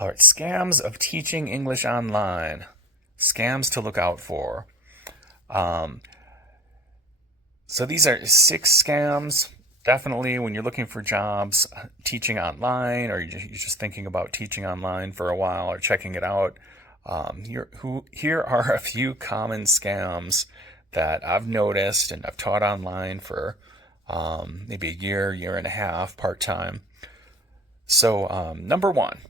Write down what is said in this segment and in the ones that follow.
All right, scams of teaching English online. Scams to look out for. Um, so these are 6 scams. Definitely, when you're looking for jobs, teaching online, or you're just thinking about teaching online for a while or checking it out. Here are a few common scams that I've noticed and I've taught online for maybe a year and a half, part time. So, number one,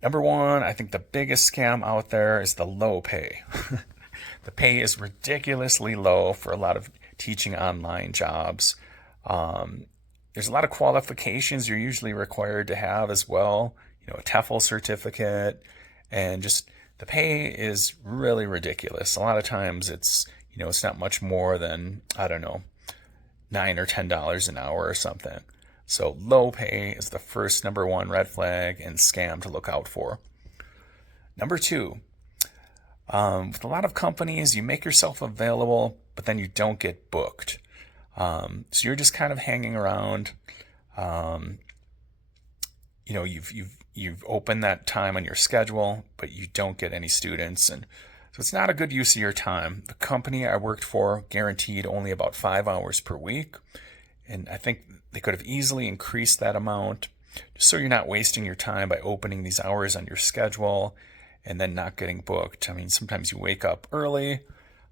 I think the biggest scam out there is the low pay. The pay is ridiculously low for a lot of teaching online jobs. Um, there's a lot of qualifications you're usually required to have as well. A TEFL certificate, and just the pay is really ridiculous. A lot of times it's not much more than, I don't know, $9 or $10 an hour or something. So low pay is the first number one red flag and scam to look out for. Number two, with a lot of companies, you make yourself available, but then you don't get booked. So you're just kind of hanging around. Um, you've opened that time on your schedule, but you don't get any students, and so it's not a good use of your time. The company I worked for guaranteed only about 5 hours per week, and I think they could have easily increased that amount, just so you're not wasting your time by opening these hours on your schedule and then not getting booked. I mean, sometimes you wake up early,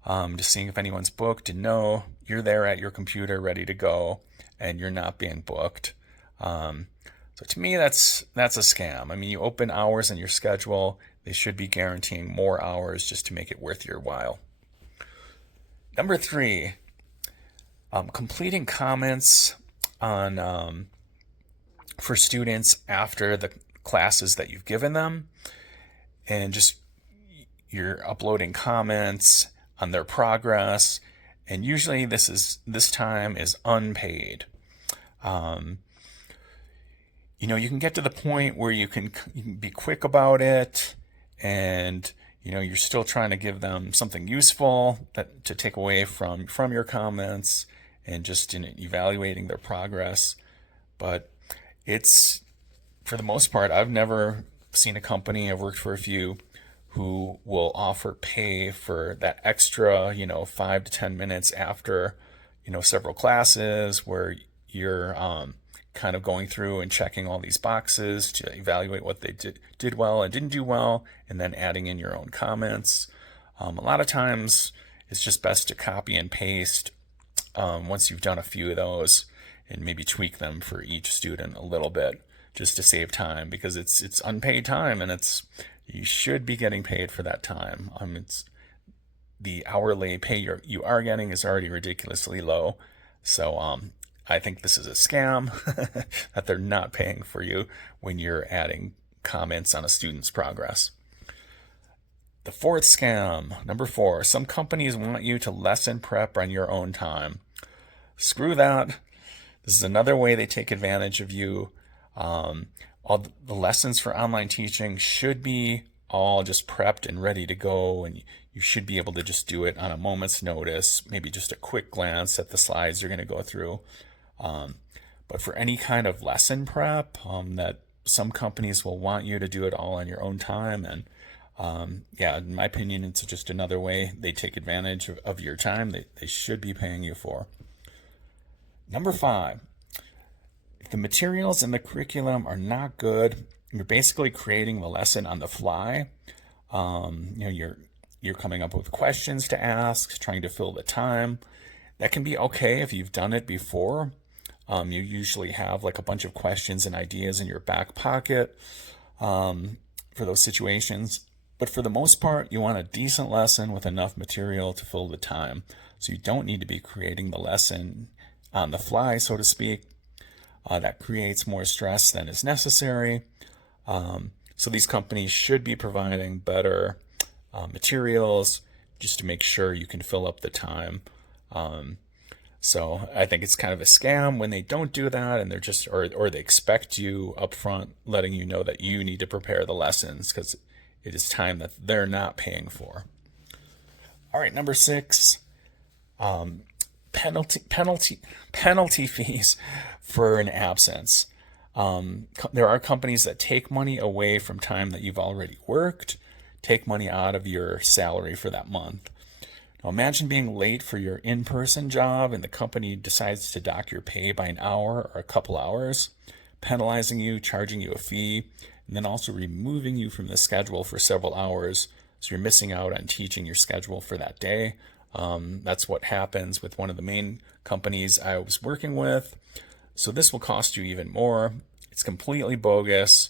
just seeing if anyone's booked, and no, you're there at your computer ready to go, and you're not being booked. So to me, that's a scam. I mean, you open hours on your schedule, they should be guaranteeing more hours just to make it worth your while. Number three, completing comments on for students after the classes that you've given them, and just you're uploading comments on their progress, and usually this time is unpaid. You can get to the point where you can be quick about it, and you're still trying to give them something useful that to take away from your comments, and just in evaluating their progress. But it's, for the most part, I've never seen a company, I've worked for a few, who will offer pay for that extra 5 to 10 minutes after several classes, where you're kind of going through and checking all these boxes to evaluate what they did well and didn't do well, and then adding in your own comments. A lot of times it's just best to copy and paste once you've done a few of those, and maybe tweak them for each student a little bit, just to save time, because it's unpaid time, and you should be getting paid for that time. It's the hourly pay you are getting is already ridiculously low. So I think this is a scam that they're not paying for you when you're adding comments on a student's progress. The fourth scam, number 4, some companies want you to lesson prep on your own time. Screw that. This is another way they take advantage of you. All the lessons for online teaching should be all just prepped and ready to go, and you should be able to just do it on a moment's notice, maybe just a quick glance at the slides you're going to go through. But for any kind of lesson prep, that some companies will want you to do it all on your own time, and in my opinion, it's just another way they take advantage of your time they should be paying you for. Number 5, if the materials in the curriculum are not good, you're basically creating the lesson on the fly. You're coming up with questions to ask, trying to fill the time. That can be okay if you've done it before. You usually have like a bunch of questions and ideas in your back pocket for those situations. But for the most part, you want a decent lesson with enough material to fill the time. So you don't need to be creating the lesson on the fly, so to speak. That creates more stress than is necessary. So these companies should be providing better materials just to make sure you can fill up the time. So I think it's kind of a scam when they don't do that, and they're just, or they expect you up front, letting you know that you need to prepare the lessons because it is time that they're not paying for. All right, number 6, penalty fees for an absence. There are companies that take money away from time that you've already worked, take money out of your salary for that month. Now imagine being late for your in-person job and the company decides to dock your pay by an hour or a couple hours, penalizing you, charging you a fee, and then also removing you from the schedule for several hours. So you're missing out on teaching your schedule for that day. That's what happens with one of the main companies I was working with. So this will cost you even more. It's completely bogus.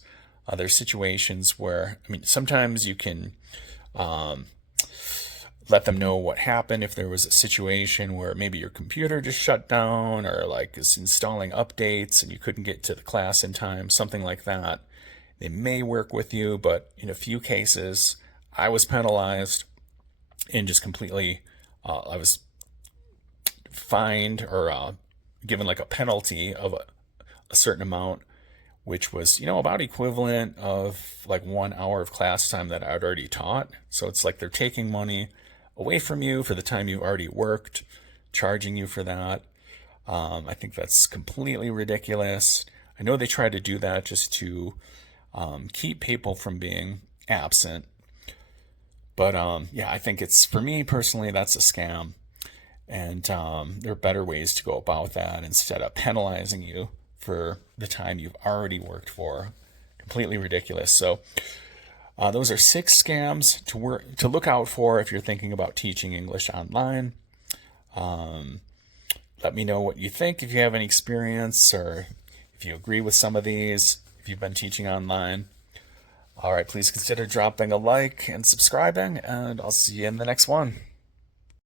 There's situations where, sometimes you can let them know what happened if there was a situation where maybe your computer just shut down or like is installing updates and you couldn't get to the class in time, something like that. They may work with you, but in a few cases, I was penalized and just completely, I was fined or given like a penalty of a certain amount, which was, about equivalent of like 1 hour of class time that I'd already taught. So it's like they're taking money away from you for the time you already worked, charging you for that. I think that's completely ridiculous. I know they try to do that just to keep people from being absent. But yeah, I think for me personally, that's a scam. And there are better ways to go about that instead of penalizing you for the time you've already worked for. Completely ridiculous. So those are 6 scams to look out for if you're thinking about teaching English online. Let me know what you think if you have any experience or if you agree with some of these, if you've been teaching online. All right, please consider dropping a like and subscribing, and I'll see you in the next one.